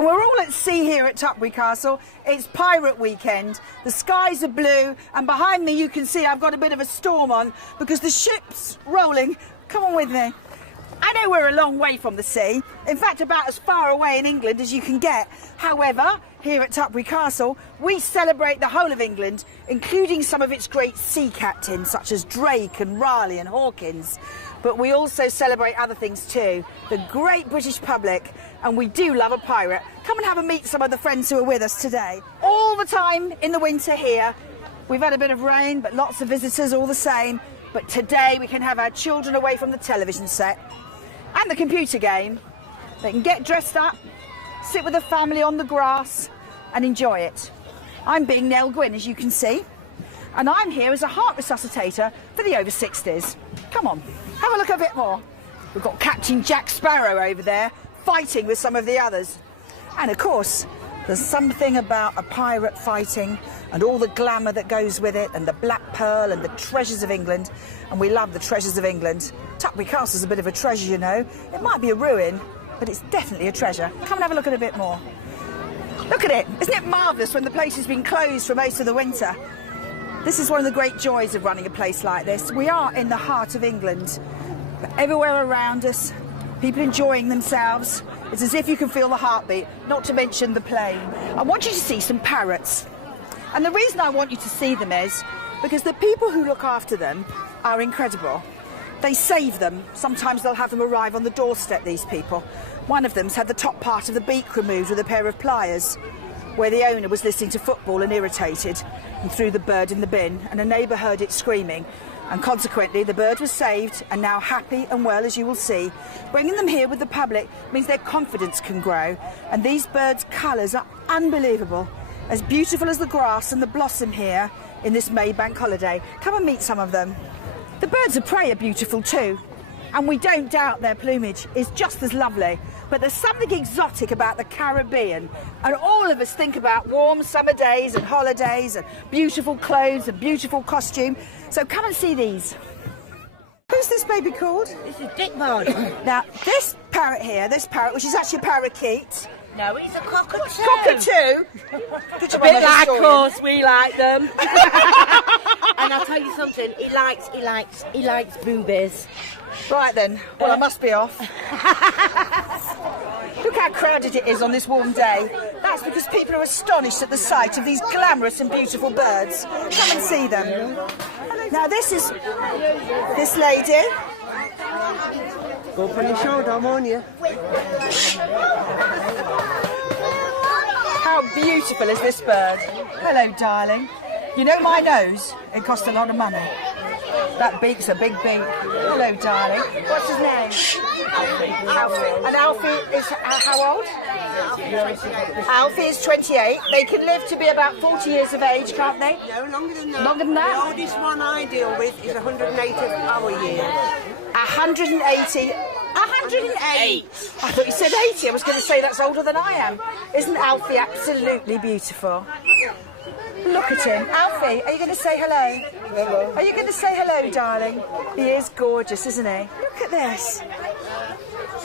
And we're all at sea here at Tutbury Castle. It's pirate weekend. The skies are blue, and behind me you can see I've got a bit of a storm on because the ship's rolling. Come on with me. I know we're a long way from the sea, in fact about as far away in England as you can get. However, here at Tutbury Castle, we celebrate the whole of England, including some of its great sea captains, such as Drake and Raleigh and Hawkins. But we also celebrate other things too, the great British public, and we do love a pirate. Come and have a meet some of the friends who are with us today. All the time in the winter here, we've had a bit of rain, but lots of visitors all the same. But today we can have our children away from the television set and the computer game. They can get dressed up, sit with the family on the grass and enjoy it. I'm being Nell Gwynn, as you can see, and I'm here as a heart resuscitator for the over 60s. Come on, have a look a bit more. We've got Captain Jack Sparrow over there fighting with some of the others. And of course, there's something about a pirate fighting and all the glamour that goes with it, and the Black Pearl and the treasures of England. And we love the treasures of England. Tutbury Castle's a bit of a treasure, you know. It might be a ruin, but it's definitely a treasure. Come and have a look at it a bit more. Look at it. Isn't it marvellous when the place has been closed for most of the winter? This is one of the great joys of running a place like this. We are in the heart of England, but everywhere around us, people enjoying themselves. It's as if you can feel the heartbeat, not to mention the plane. I want you to see some parrots. And the reason I want you to see them is because the people who look after them are incredible. They save them. Sometimes they'll have them arrive on the doorstep, these people. One of them's had the top part of the beak removed with a pair of pliers, where the owner was listening to football and irritated and threw the bird in the bin, and a neighbour heard it screaming. And consequently, the bird was saved and now happy and well, as you will see. Bringing them here with the public means their confidence can grow. And these birds' colours are unbelievable, as beautiful as the grass and the blossom here in this May bank holiday. Come and meet some of them. The birds of prey are beautiful too, and we don't doubt their plumage is just as lovely. But there's something exotic about the Caribbean, and all of us think about warm summer days and holidays and beautiful clothes and beautiful costume. So come and see these. Who's this baby called? This is Dickbod. Now, this parrot here, this parrot, which is actually a parakeet. No, he's a cockatoo. Cockatoo? A bit like us, we like them. And I'll tell you something, he likes boobies. Right then, well I must be off. Look how crowded it is on this warm day. That's because people are astonished at the sight of these glamorous and beautiful birds. Come and see them. Now this is this lady. Go for your shoulder, I'm on you. How beautiful is this bird? Hello, darling. You know my nose? It cost a lot of money. That beak's a big beak. Hello, darling. What's his name? Alfie. And Alfie is how old? Alfie is 28. They can live to be about 40 years of age, can't they? No, longer than that. Longer than that? The oldest one I deal with is 180 our year. 180. 108. I thought you said 80. I was going to say that's older than I am. Isn't Alfie absolutely beautiful? Look at him. Alfie, are you going to say hello? Hello. Are you going to say hello, darling? He is gorgeous, isn't he? Look at this.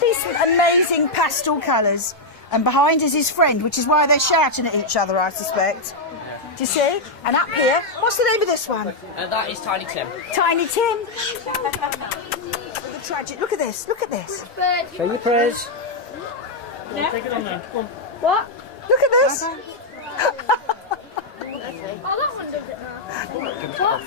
These amazing pastel colours. And behind is his friend, which is why they're shouting at each other, I suspect. Do you see? And up here, what's the name of this one? That is Tiny Tim. Tiny Tim. The tragic. Look at this. Look at this. Say your prayers. Yeah. Take it on then. Come on. What? Look at this. Oh, that one does it now.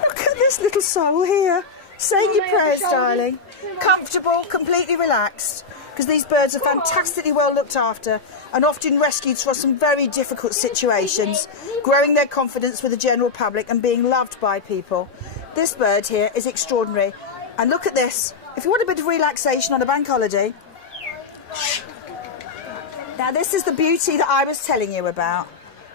Look at this little soul here, saying your prayers, darling. Comfortable, completely relaxed, because these birds are fantastically well looked after and often rescued from some very difficult situations, growing their confidence with the general public and being loved by people. This bird here is extraordinary. And look at this. If you want a bit of relaxation on a bank holiday. Now this is the beauty that I was telling you about,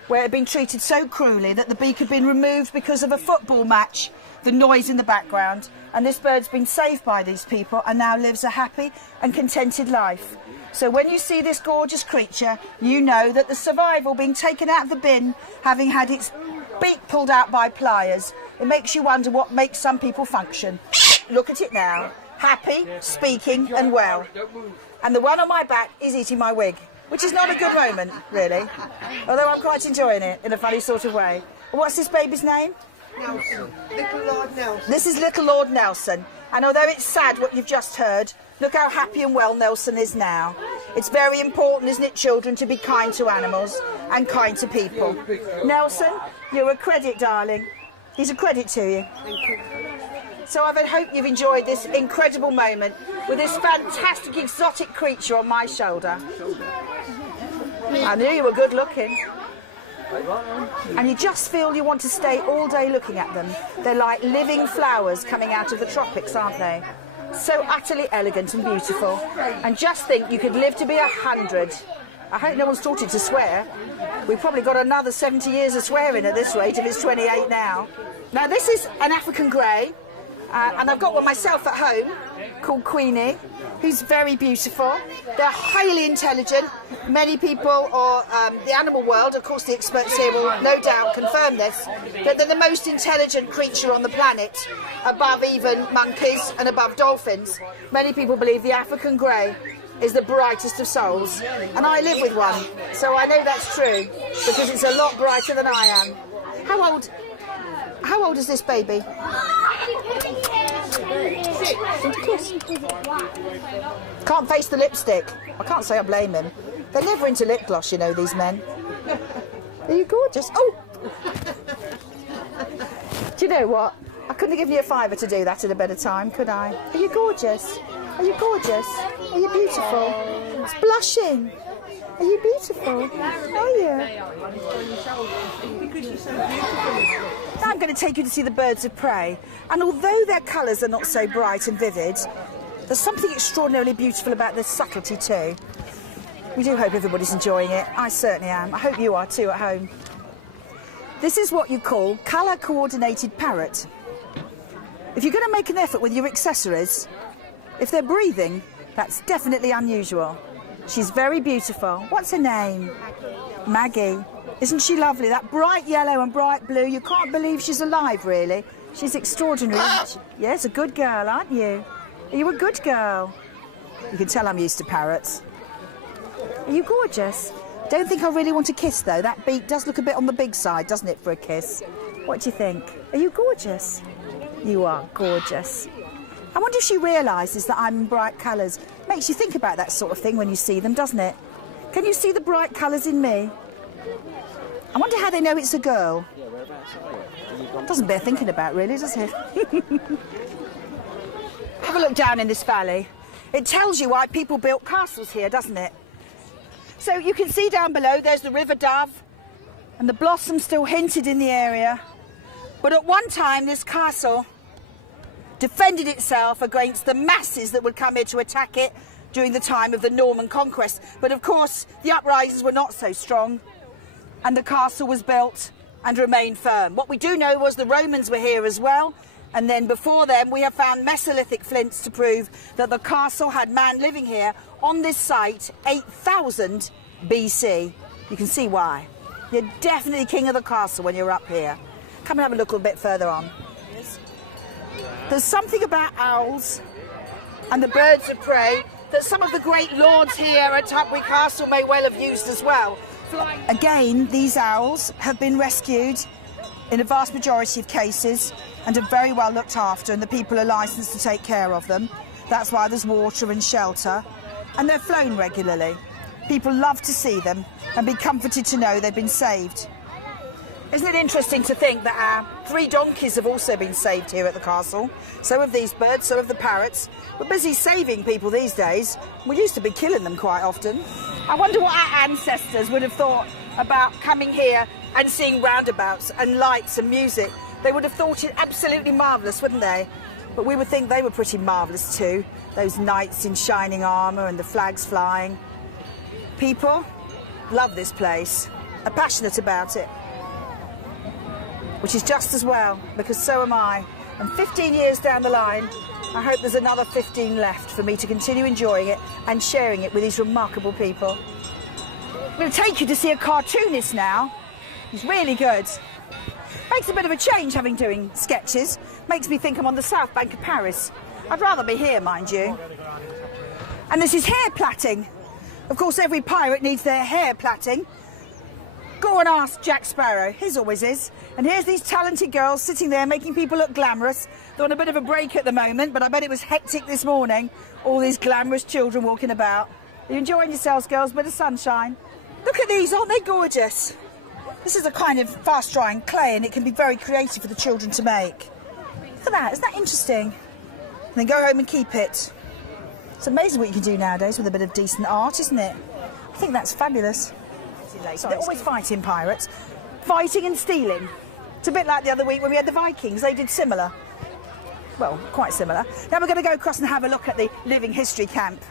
where it had been treated so cruelly that the beak had been removed because of a football match, the noise in the background, and this bird's been saved by these people and now lives a happy and contented life. So when you see this gorgeous creature, you know that the survival being taken out of the bin, having had its beak pulled out by pliers, it makes you wonder what makes some people function. Look at it now, happy, speaking and well. and the one on my back is eating my wig, which is not a good moment, really. Although I'm quite enjoying it in a funny sort of way. What's this baby's name? Nelson. Little Lord Nelson. This is little Lord Nelson. And although it's sad what you've just heard, look how happy and well Nelson is now. It's very important, isn't it, children, to be kind to animals and kind to people. Nelson, you're a credit, darling. He's a credit to you. Thank you. So I hope you've enjoyed this incredible moment with this fantastic exotic creature on my shoulder. I knew you were good looking. And you just feel you want to stay all day looking at them. They're like living flowers coming out of the tropics, aren't they? So utterly elegant and beautiful. And just think you could live to be 100. I hope no one's taught you to swear. We've probably got another 70 years of swearing at this rate if it's 28 now. Now this is an African grey, and I've got one myself at home called Queenie, who's very beautiful. They're highly intelligent. Many people, or the animal world, of course the experts here will no doubt confirm this, that they're the most intelligent creature on the planet, above even monkeys and above dolphins. Many people believe the African grey is the brightest of souls, and I live with one, so I know that's true because it's a lot brighter than I am. How old is this baby? Can't face the lipstick. I can't say I blame him. They're never into lip gloss, you know, these men. Are you gorgeous? Oh! Do you know what? I couldn't have given you a fiver to do that at a better time, could I? Are you gorgeous? Are you gorgeous? Are you beautiful? It's blushing. Are you beautiful? Are you? Because you're so beautiful. Now I'm going to take you to see the birds of prey. And although their colours are not so bright and vivid, there's something extraordinarily beautiful about their subtlety too. We do hope everybody's enjoying it. I certainly am. I hope you are too at home. This is what you call colour-coordinated parrot. If you're going to make an effort with your accessories, if they're breathing, that's definitely unusual. She's very beautiful. What's her name? Maggie. Isn't she lovely? That bright yellow and bright blue. You can't believe she's alive, really. She's extraordinary, isn't she? Yes, a good girl, aren't you? Are you a good girl? You can tell I'm used to parrots. Are you gorgeous? Don't think I really want to kiss, though. That beak does look a bit on the big side, doesn't it, for a kiss? What do you think? Are you gorgeous? You are gorgeous. I wonder if she realises that I'm in bright colours. Makes you think about that sort of thing when you see them, doesn't it? Can you see the bright colours in me? I wonder how they know it's a girl. Doesn't bear thinking about, really, does it? Have a look down in this valley. It tells you why people built castles here, doesn't it? So you can see down below there's the River Dove and the blossom still hinted in the area. But at one time this castle defended itself against the masses that would come here to attack it during the time of the Norman conquest. But of course the uprisings were not so strong and the castle was built and remained firm. What we do know was the Romans were here as well, and then before them we have found Mesolithic flints to prove that the castle had man living here on this site 8,000 BC. You can see why. You're definitely king of the castle when you're up here. Come and have a look a bit further on. There's something about owls and the birds of prey that some of the great lords here at Tutbury Castle may well have used as well. Again, these owls have been rescued in a vast majority of cases and are very well looked after, and the people are licensed to take care of them. That's why there's water and shelter, and they're flown regularly. People love to see them and be comforted to know they've been saved. Isn't it interesting to think that our 3 donkeys have also been saved here at the castle? So have these birds, so have the parrots. We're busy saving people these days. We used to be killing them quite often. I wonder what our ancestors would have thought about coming here and seeing roundabouts and lights and music. They would have thought it absolutely marvellous, wouldn't they? But we would think they were pretty marvellous too. Those knights in shining armour and the flags flying. People love this place, are passionate about it. Which is just as well, because so am I. And 15 years down the line, I hope there's another 15 left for me to continue enjoying it and sharing it with these remarkable people. I'm going to take you to see a cartoonist now. He's really good. Makes a bit of a change having doing sketches. Makes me think I'm on the south bank of Paris. I'd rather be here, mind you. And this is hair plaiting. Of course, every pirate needs their hair plaiting. Go and ask Jack Sparrow, his always is. And here's these talented girls sitting there making people look glamorous. They're on a bit of a break at the moment, but I bet it was hectic this morning. All these glamorous children walking about. Are you enjoying yourselves, girls? Bit of sunshine. Look at these, aren't they gorgeous? This is a kind of fast-drying clay, and it can be very creative for the children to make. Look at that, isn't that interesting? And then go home and keep it. It's amazing what you can do nowadays with a bit of decent art, isn't it? I think that's fabulous. They're always fighting, pirates. Fighting and stealing. It's a bit like the other week when we had the Vikings. They did similar. Well, quite similar. Now we're going to go across and have a look at the Living History Camp.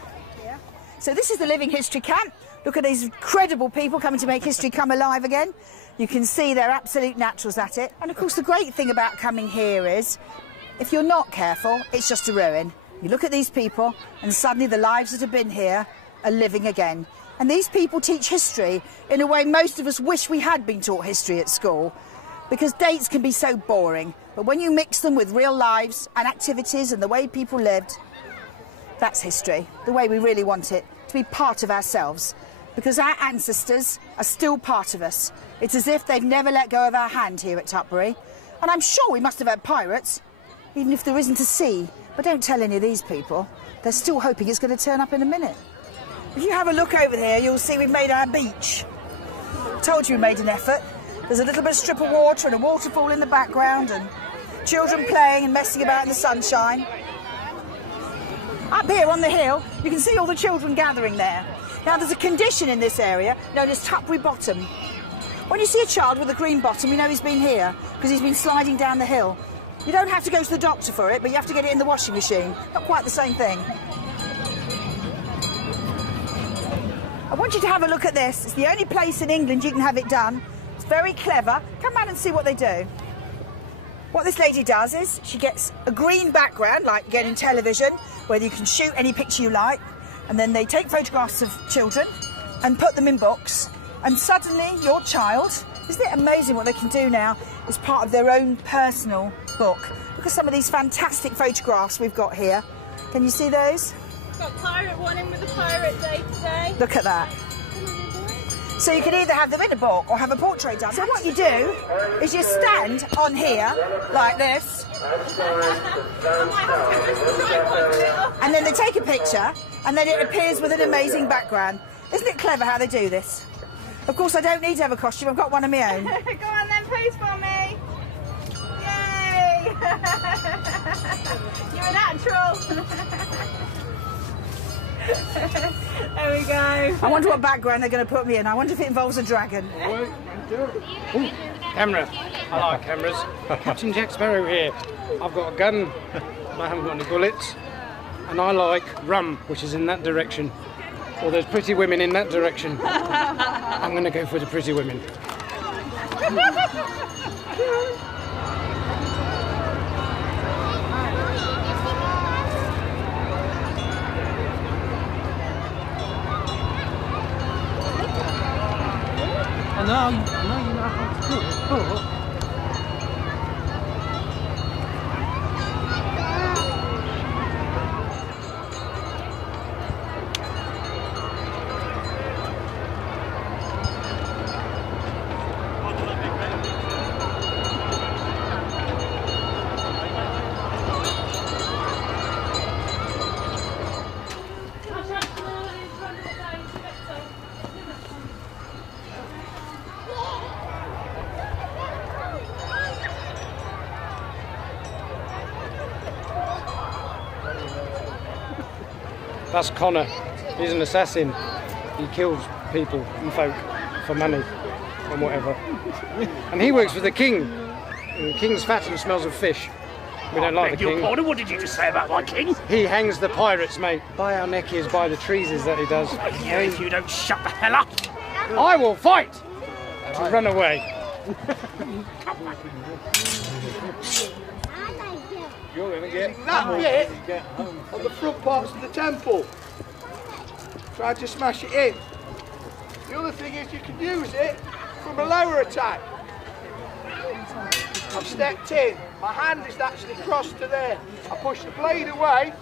Yeah. So this is the Living History Camp. Look at these incredible people coming to make history come alive again. You can see they're absolute naturals at it. And of course the great thing about coming here is, if you're not careful, it's just a ruin. You look at these people and suddenly the lives that have been here are living again. And these people teach history in a way most of us wish we had been taught history at school, because dates can be so boring. But when you mix them with real lives and activities and the way people lived, that's history, the way we really want it, to be part of ourselves. Because our ancestors are still part of us. It's as if they've never let go of our hand here at Tutbury. And I'm sure we must have had pirates, even if there isn't a sea. But don't tell any of these people. They're still hoping it's going to turn up in a minute. If you have a look over here, you'll see we've made our beach. Told you we made an effort. There's a little bit of strip of water and a waterfall in the background and children playing and messing about in the sunshine. Up here on the hill, you can see all the children gathering there. Now, there's a condition in this area known as Tutbury Bottom. When you see a child with a green bottom, you know he's been here because he's been sliding down the hill. You don't have to go to the doctor for it, but you have to get it in the washing machine. Not quite the same thing. I want you to have a look at this. It's the only place in England you can have it done. It's very clever. Come round and see what they do. What this lady does is she gets a green background, like you get in television, where you can shoot any picture you like, and then they take photographs of children and put them in books, and suddenly your child, isn't it amazing what they can do now, is part of their own personal book. Look at some of these fantastic photographs we've got here. Can you see those? Got pirate one in with the pirate day today. Look at that. So you can either have them in a book or have a portrait done. So what you do is you stand on here like this, and then they take a picture, and then it appears with an amazing background. Isn't it clever how they do this? Of course, I don't need to have a costume. I've got one of my own. Go on then, pose for me. Yay! You're a natural. There we go. I wonder what background they're going to put me in. I wonder if it involves a dragon. Ooh, camera. I like cameras. Captain Jack Sparrow here. I've got a gun, but I haven't got any bullets. And I like rum, which is in that direction. Or there's pretty women in that direction. I'm going to go for the pretty women. I know you know how to do it, but... That's Connor. He's an assassin. He kills people and folk for money and whatever. And he works for the king. And the king's fat and smells of fish. We don't like the king. Your what did you just say about my king? He hangs the pirates, mate. By our neck is by the trees is that he does. Yeah, if you don't shut the hell up. I will fight to run away. You're going to get that bit on the front parts of the temple. Try to smash it in. The other thing is you can use it from a lower attack. I've stepped in. My hand is actually crossed to there. I push the blade away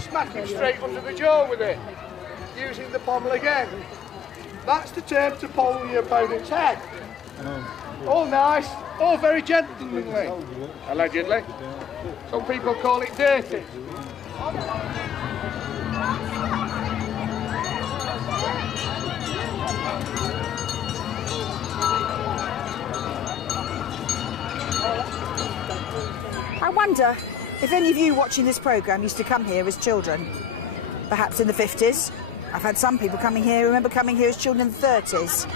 smacking straight under the jaw with it, using the pommel again. That's the term to pommel your opponent's head. All nice, all very gentlemanly, allegedly. Some people call it dirty. I wonder if any of you watching this programme used to come here as children, perhaps in the 50s. I've had some people coming here who remember coming here as children in the 30s.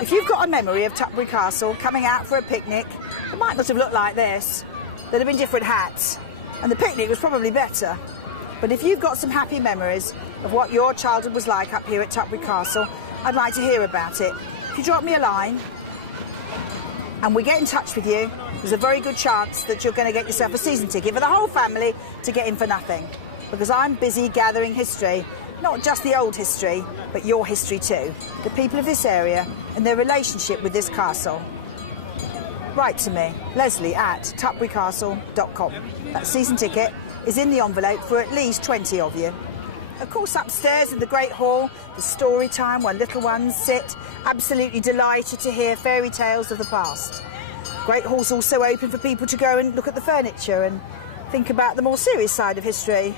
If you've got a memory of Tutbury Castle coming out for a picnic, it might not have looked like this. There'd have been different hats, and the picnic was probably better. But if you've got some happy memories of what your childhood was like up here at Tutbury Castle, I'd like to hear about it. If you drop me a line and we get in touch with you, there's a very good chance that you're going to get yourself a season ticket for the whole family to get in for nothing. Because I'm busy gathering history, not just the old history, but your history too. The people of this area and their relationship with this castle. Write to me, Leslie@tutburycastle.com. That season ticket is in the envelope for at least 20 of you. Of course, upstairs in the Great Hall, the story time where little ones sit, absolutely delighted to hear fairy tales of the past. Great Hall's also open for people to go and look at the furniture and think about the more serious side of history.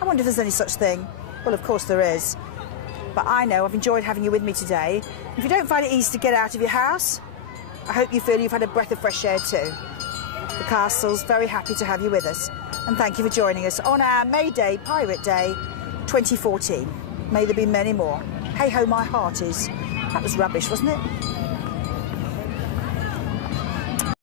I wonder if there's any such thing. Well, of course there is. But I know I've enjoyed having you with me today. If you don't find it easy to get out of your house, I hope you feel you've had a breath of fresh air too. The Castle's very happy to have you with us. And thank you for joining us on our May Day Pirate Day 2014. May there be many more. Hey ho, my Hearties. That was rubbish, wasn't it?